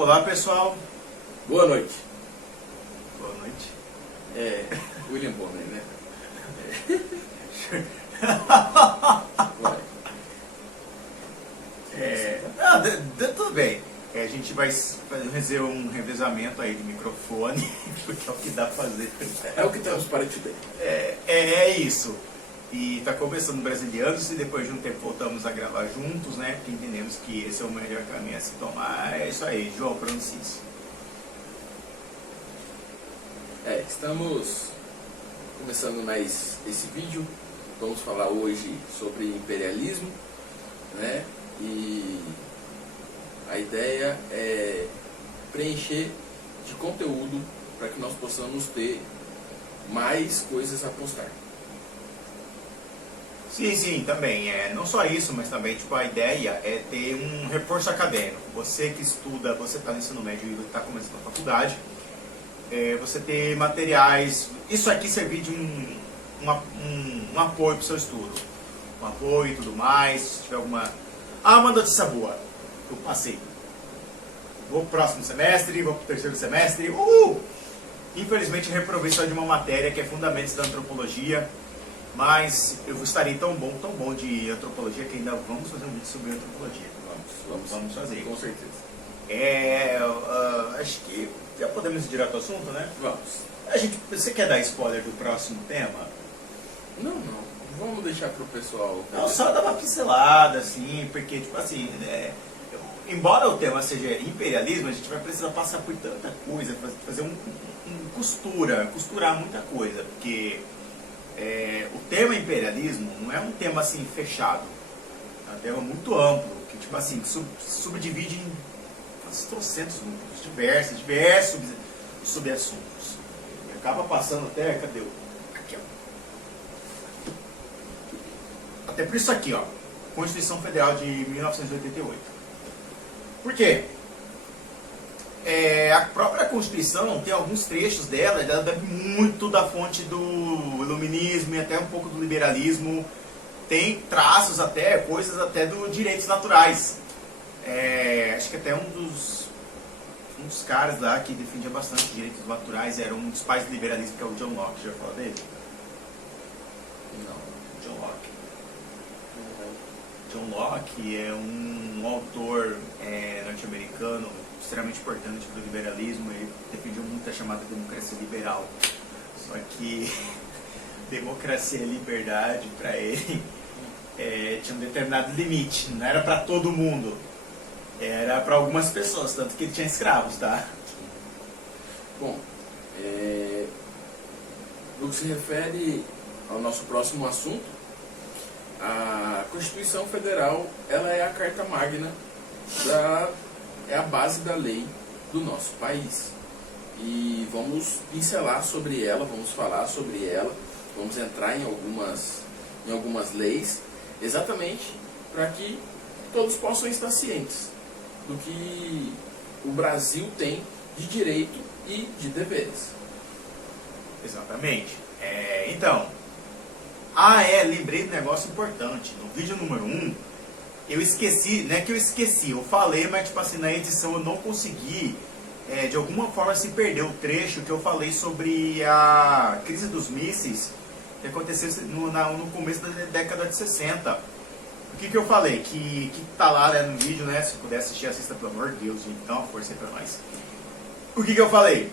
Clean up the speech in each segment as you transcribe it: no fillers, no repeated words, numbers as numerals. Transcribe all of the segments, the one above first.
Olá, pessoal. Boa noite. Boa noite. William Bonner, né? Tudo bem. A gente vai fazer um revezamento aí de microfone, porque é o que dá pra fazer. É o que temos para te dar. É isso. E tá começando Brasilianos e depois de um tempo voltamos a gravar juntos, né? Porque entendemos que esse é o melhor caminho a se tomar. É isso aí, João, pronuncie isso. Estamos começando mais esse vídeo. Vamos falar hoje sobre imperialismo, né? E a ideia é preencher de conteúdo para que nós possamos ter mais coisas a postar. Sim, também. Não só isso, mas também a ideia é ter um reforço acadêmico. Você que estuda, você está no ensino médio e está começando a faculdade, você ter materiais, isso aqui servir de um apoio para o seu estudo. Um apoio e tudo mais, se tiver alguma... uma notícia boa, eu passei. Vou pro próximo semestre, vou pro terceiro semestre, Infelizmente reprovei só de uma matéria que é Fundamentos da Antropologia, mas eu estarei tão bom de antropologia que ainda vamos fazer um vídeo sobre antropologia. Vamos fazer. Com certeza. Acho que já podemos ir direto ao assunto, né? Vamos. Você quer dar spoiler do próximo tema? Não. Vamos deixar pro pessoal. Não, só dar uma pincelada, assim, porque, embora o tema seja imperialismo, a gente vai precisar passar por tanta coisa, fazer costurar muita coisa, porque o tema imperialismo não é um tema assim fechado, é um tema muito amplo, que subdivide em trocentos núcleos, diversos subassuntos. E acaba passando até, cadê o... Aqui, ó. Até por isso aqui, ó, Constituição Federal de 1988. Por quê? A própria Constituição tem alguns trechos dela, ela bebe muito da fonte do iluminismo e até um pouco do liberalismo, tem traços até, coisas até dos direitos naturais. Acho que até um dos caras lá que defendia bastante direitos naturais era um dos pais do liberalismo, que é o John Locke. Já falou dele? Não. John Locke. John Locke é um autor norte-americano extremamente importante para o liberalismo. Ele defendia muito a chamada democracia liberal. Só que democracia e liberdade para ele tinha um determinado limite. Não era para todo mundo. Era para algumas pessoas, tanto que ele tinha escravos, tá? Bom, no que se refere ao nosso próximo assunto, a Constituição Federal, ela é a carta magna, é a base da lei do nosso país. E vamos pincelar sobre ela, vamos falar sobre ela, vamos entrar em algumas leis, exatamente para que todos possam estar cientes do que o Brasil tem de direito e de deveres. Exatamente. Lembrei de um negócio importante. No vídeo número 1, eu esqueci, não é que eu esqueci, eu falei, mas na edição eu não consegui, de alguma forma se perdeu o trecho que eu falei sobre a crise dos mísseis que aconteceu no começo da década de 60. O que eu falei? Que tá lá, né, no vídeo, né? Se puder assistir, assista, pelo amor de Deus, gente, dá uma força aí pra nós. O que eu falei?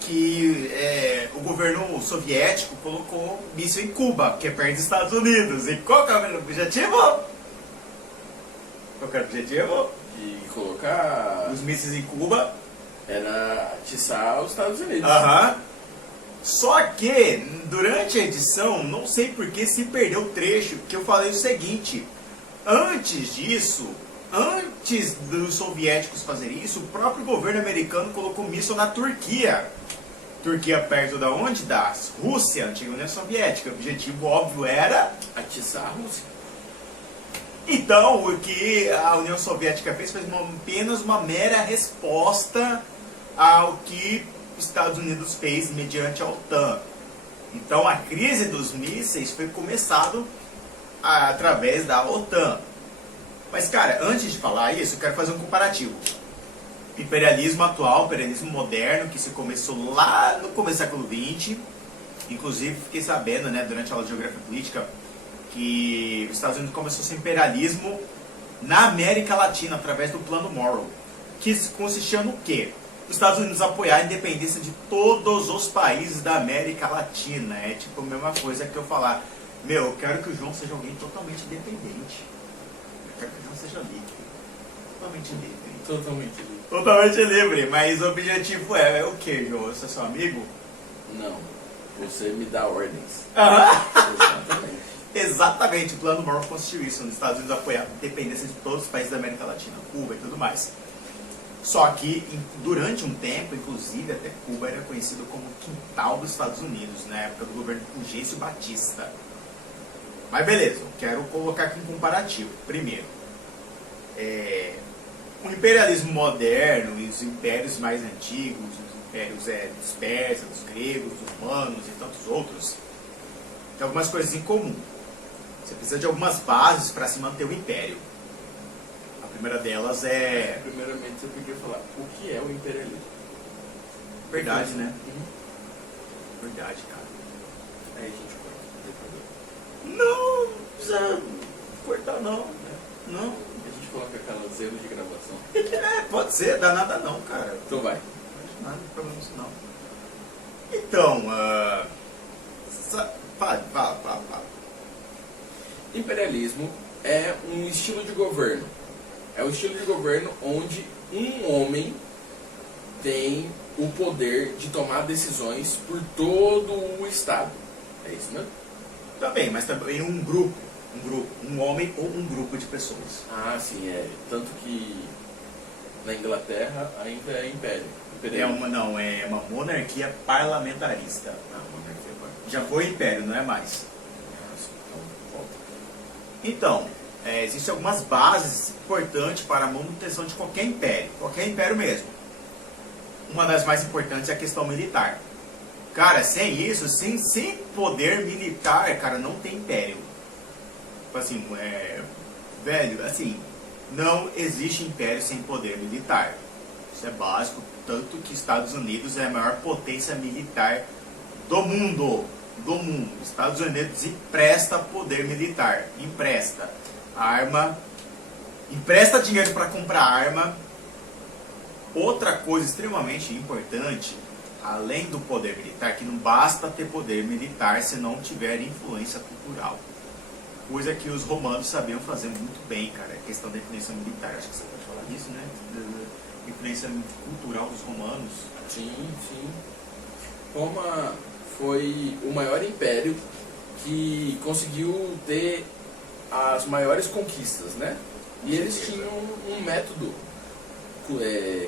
Que o governo soviético colocou míssil em Cuba, que é perto dos Estados Unidos. E qual que é o objetivo? Qual que era o objetivo? E colocar os mísseis em Cuba. Era atiçar os Estados Unidos. Só que, durante a edição, não sei por que se perdeu o trecho, que eu falei o seguinte: antes disso, antes dos soviéticos fazerem isso, o próprio governo americano colocou míssil na Turquia. Turquia perto da onde? Da Rússia, antiga União Soviética. O objetivo óbvio era atiçar a Rússia. Então, o que a União Soviética fez foi apenas uma mera resposta ao que os Estados Unidos fez mediante a OTAN. Então, a crise dos mísseis foi começado através da OTAN. Mas, cara, antes de falar isso, eu quero fazer um comparativo. Imperialismo atual, imperialismo moderno, que se começou lá no começo do século XX. Inclusive, fiquei sabendo, né, durante a aula de Geografia Política, que os Estados Unidos começou esse imperialismo na América Latina, através do Plano Monroe, que consistia no quê? Os Estados Unidos apoiar a independência de todos os países da América Latina. É tipo a mesma coisa que eu falar, meu, eu quero que o João seja alguém totalmente independente. Eu quero que o João seja livre. Totalmente livre. Totalmente livre. Totalmente livre, mas o objetivo é o que, João? Eu sou seu amigo? Não. Você me dá ordens. Aham. Exatamente. Exatamente, o Plano Monroe constituiu isso, nos Estados Unidos apoiar a independência de todos os países da América Latina, Cuba e tudo mais. Só que, durante um tempo, inclusive, até Cuba era conhecido como quintal dos Estados Unidos, na época do governo Fulgêncio Batista. Mas beleza, eu quero colocar aqui um comparativo. Primeiro, o imperialismo moderno e os impérios mais antigos, os impérios dos persas, dos gregos, dos romanos e tantos outros, tem algumas coisas em comum. Você precisa de algumas bases para se manter o império. A primeira delas é... Primeiramente, você podia falar o que é o imperialismo. Verdade, né? Uhum. Verdade, cara. Aí a gente corta. Não precisa cortar, não. Não. A gente coloca aquelas erros de gravação. Pode ser, dá nada não, cara. Então vai. Não tem problema isso não. Então, fala. Imperialismo é um estilo de governo. É um estilo de governo onde um homem tem o poder de tomar decisões por todo o Estado. É isso mesmo? Também, mas também um grupo, um homem ou um grupo de pessoas. Ah, sim, é. Tanto que na Inglaterra ainda é império. É uma monarquia parlamentarista. Ah, monarquia agora. Já foi império, não é mais. Ah, sim, então volta. Então, existem algumas bases importantes para a manutenção de qualquer império mesmo. Uma das mais importantes é a questão militar. Cara, sem isso, sem poder militar, cara, não tem império. Assim, velho, assim, não existe império sem poder militar. Isso é básico, tanto que Estados Unidos é a maior potência militar do mundo. Estados Unidos empresta poder militar, empresta arma, empresta dinheiro para comprar arma. Outra coisa extremamente importante, além do poder militar, que não basta ter poder militar se não tiver influência cultural. Coisa que os romanos sabiam fazer muito bem, cara, a questão da influência militar. Acho que você pode falar disso, né? Da influência cultural dos romanos. Sim. Roma foi o maior império que conseguiu ter as maiores conquistas, né? E eles tinham um método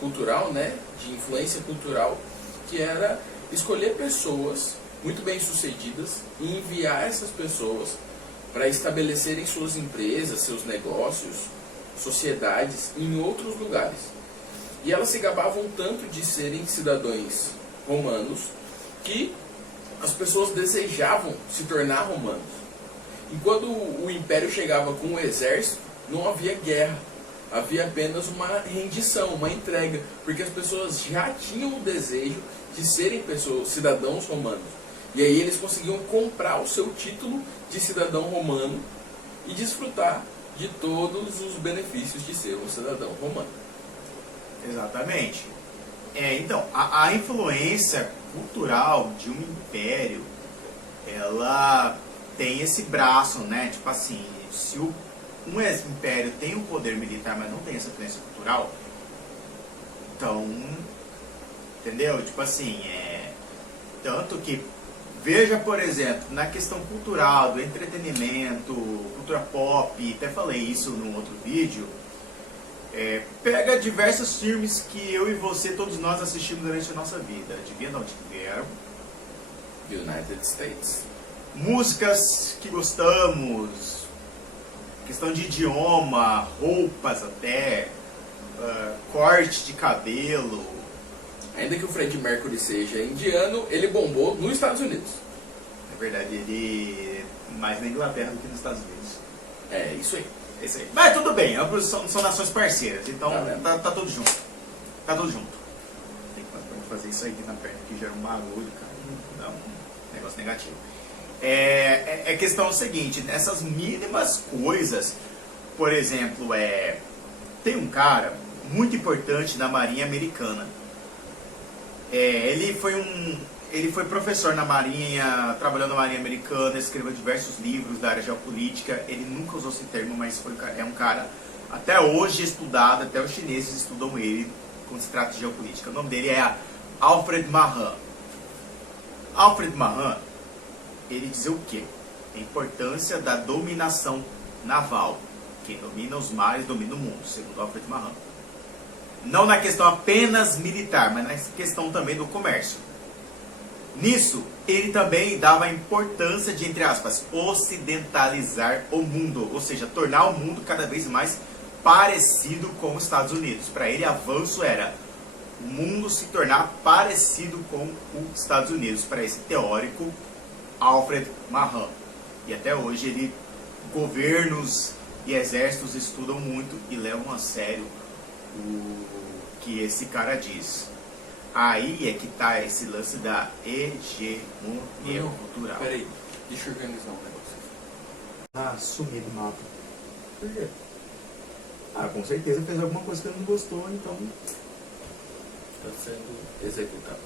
cultural, né? De influência cultural, que era escolher pessoas muito bem sucedidas e enviar essas pessoas para estabelecerem suas empresas, seus negócios, sociedades em outros lugares. E elas se gabavam tanto de serem cidadãos romanos que as pessoas desejavam se tornar romanos. E quando o império chegava com o exército, não havia guerra, havia apenas uma rendição, uma entrega, porque as pessoas já tinham o desejo de serem cidadãos romanos. E aí eles conseguiam comprar o seu título de cidadão romano e desfrutar de todos os benefícios de ser um cidadão romano. Exatamente. Então, a influência cultural de um império, ela tem esse braço, né? Tipo assim, se um império tem um poder militar, mas não tem essa influência cultural, então, entendeu? Tipo assim, tanto que, veja, por exemplo, na questão cultural, do entretenimento, cultura pop, até falei isso num outro vídeo, pega diversos filmes que eu e você, todos nós assistimos durante a nossa vida. Adivinha de onde vieram? United States. Músicas que gostamos, questão de idioma, roupas até, corte de cabelo. Ainda que o Freddie Mercury seja indiano, ele bombou nos Estados Unidos. É verdade, ele mais na Inglaterra do que nos Estados Unidos. É isso aí. Isso aí. Mas tudo bem, são nações parceiras, então Tá vendo? tá tudo junto. Tá tudo junto. Tem que fazer isso aí aqui na perna, que gera um barulho, cara. Dá um negócio negativo. É questão seguinte, nessas mínimas coisas, por exemplo, tem um cara muito importante da Marinha Americana. Ele foi professor na Marinha, trabalhou na Marinha Americana, escreveu diversos livros da área geopolítica. Ele nunca usou esse termo, mas é um cara até hoje estudado, até os chineses estudam ele quando se trata de geopolítica. O nome dele é Alfred Mahan. Alfred Mahan, ele dizia o quê? A importância da dominação naval. Quem domina os mares domina o mundo, segundo Alfred Mahan. Não na questão apenas militar, mas na questão também do comércio. Nisso, ele também dava a importância de, entre aspas, ocidentalizar o mundo, ou seja, tornar o mundo cada vez mais parecido com os Estados Unidos. Para ele, avanço era o mundo se tornar parecido com os Estados Unidos, para esse teórico Alfred Mahan. E até hoje, governos e exércitos estudam muito e levam a sério o que esse cara diz. Aí é que tá esse lance da hegemonia cultural. Peraí, deixa eu organizar um negócio. Sumir do mapa. Por quê? Com certeza fez alguma coisa que ele não gostou, então... Está sendo executado.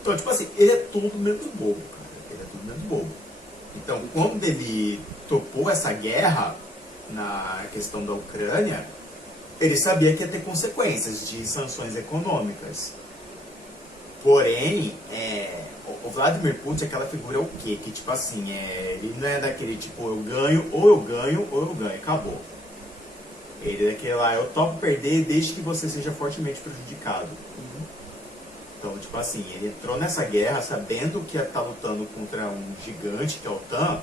Então, tipo assim, ele é tudo menos bobo, cara. Ele é tudo menos bobo. Então, quando ele topou essa guerra na questão da Ucrânia, ele sabia que ia ter consequências de sanções econômicas. Porém, o Vladimir Putin, aquela figura é o quê? Que tipo assim, ele não é daquele tipo, eu ganho, ou eu ganho, ou eu ganho, acabou. Ele é daquele lá, eu topo perder desde que você seja fortemente prejudicado. Então, tipo assim, ele entrou nessa guerra sabendo que ia estar lutando contra um gigante, que é a OTAN,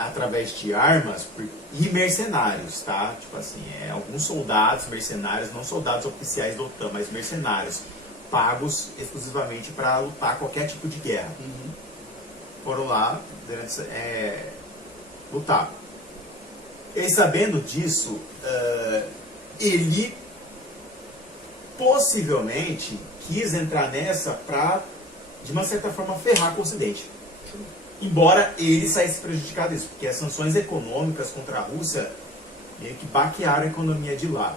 através de armas e mercenários, tá? Tipo assim, alguns soldados mercenários, não soldados oficiais da OTAN, mas mercenários, pagos exclusivamente para lutar qualquer tipo de guerra. Foram lá lutar. E sabendo disso, ele possivelmente quis entrar nessa para, de uma certa forma, ferrar com o Ocidente. Embora ele saísse prejudicado disso, porque as sanções econômicas contra a Rússia meio que baquearam a economia de lá.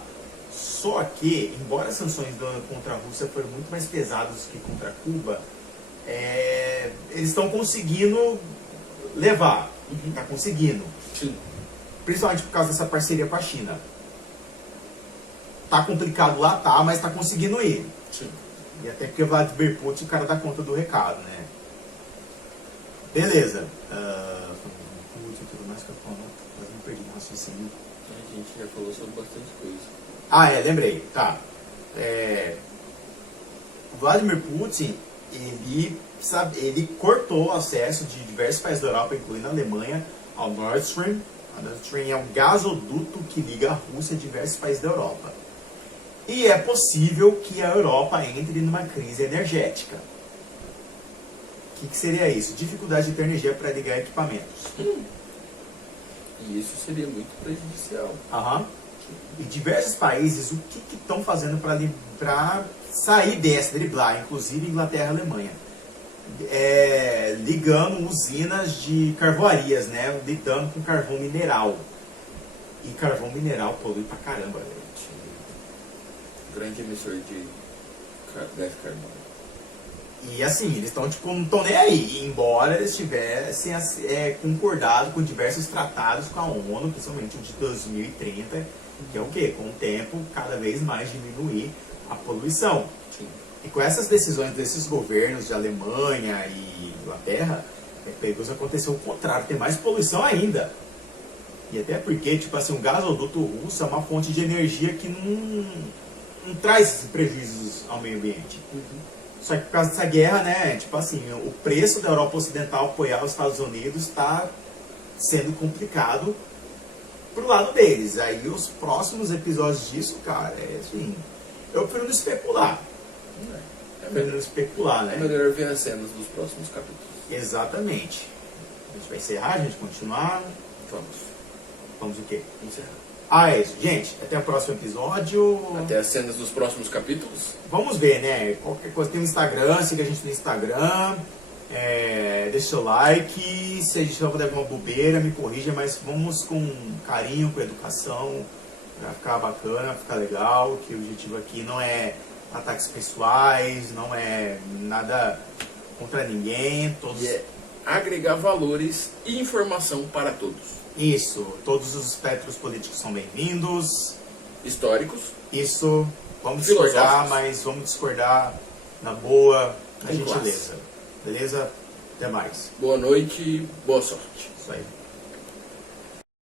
Só que, embora as sanções contra a Rússia foram muito mais pesadas que contra Cuba, eles estão conseguindo levar. Está conseguindo. Sim. Principalmente por causa dessa parceria com a China. Tá complicado lá, tá, mas tá conseguindo ir. Sim. E até porque o Vladimir Putin, o cara dá conta do recado, né? Beleza. Putin, tudo mais que eu falo, mas não perdi o raciocínio. A gente já falou sobre bastante coisa. Lembrei. Tá. O Vladimir Putin, ele cortou o acesso de diversos países da Europa, incluindo a Alemanha, ao Nord Stream. A Nord Stream é um gasoduto que liga a Rússia a diversos países da Europa. E é possível que a Europa entre numa crise energética. O que seria isso? Dificuldade de ter energia para ligar equipamentos. E isso seria muito prejudicial. E diversos países, o que estão fazendo para sair dessa, driblar, inclusive Inglaterra e Alemanha? Ligando usinas de carvoarias, né? Lidando com carvão mineral. E carvão mineral polui pra caramba, velho. Grande emissor de gás carbônico. E assim, eles estão tipo, não estão nem aí, embora eles tivessem concordado com diversos tratados com a ONU, principalmente o de 2030, que é o quê? Com o tempo, cada vez mais diminuir a poluição. Sim. E com essas decisões desses governos de Alemanha e Inglaterra, é perigoso acontecer o contrário, tem mais poluição ainda. E até porque, tipo assim, o gasoduto russo é uma fonte de energia que não traz prejuízos ao meio ambiente. Só que por causa dessa guerra, né, tipo assim, o preço da Europa Ocidental apoiar os Estados Unidos está sendo complicado pro lado deles. Aí os próximos episódios disso, cara, assim, eu prefiro não especular. É melhor especular, né? É melhor ver as cenas dos próximos capítulos. Exatamente. A gente vai encerrar, a gente continuar. Vamos. Vamos o quê? Encerrar. É isso. Gente, até o próximo episódio. Até as cenas dos próximos capítulos. Vamos ver, né? Qualquer coisa tem o Instagram, siga a gente no Instagram. Deixa seu like. Se a gente der uma bobeira, me corrija, mas vamos com carinho, com educação, pra ficar bacana, pra ficar legal. Que o objetivo aqui não é ataques pessoais, não é nada contra ninguém. Todos... agregar valores e informação para todos. Isso, todos os espectros políticos são bem-vindos. Históricos. Isso, vamos discordar, mas vamos discordar na boa, na gentileza. Beleza? Até mais. Boa noite, boa sorte. Isso aí.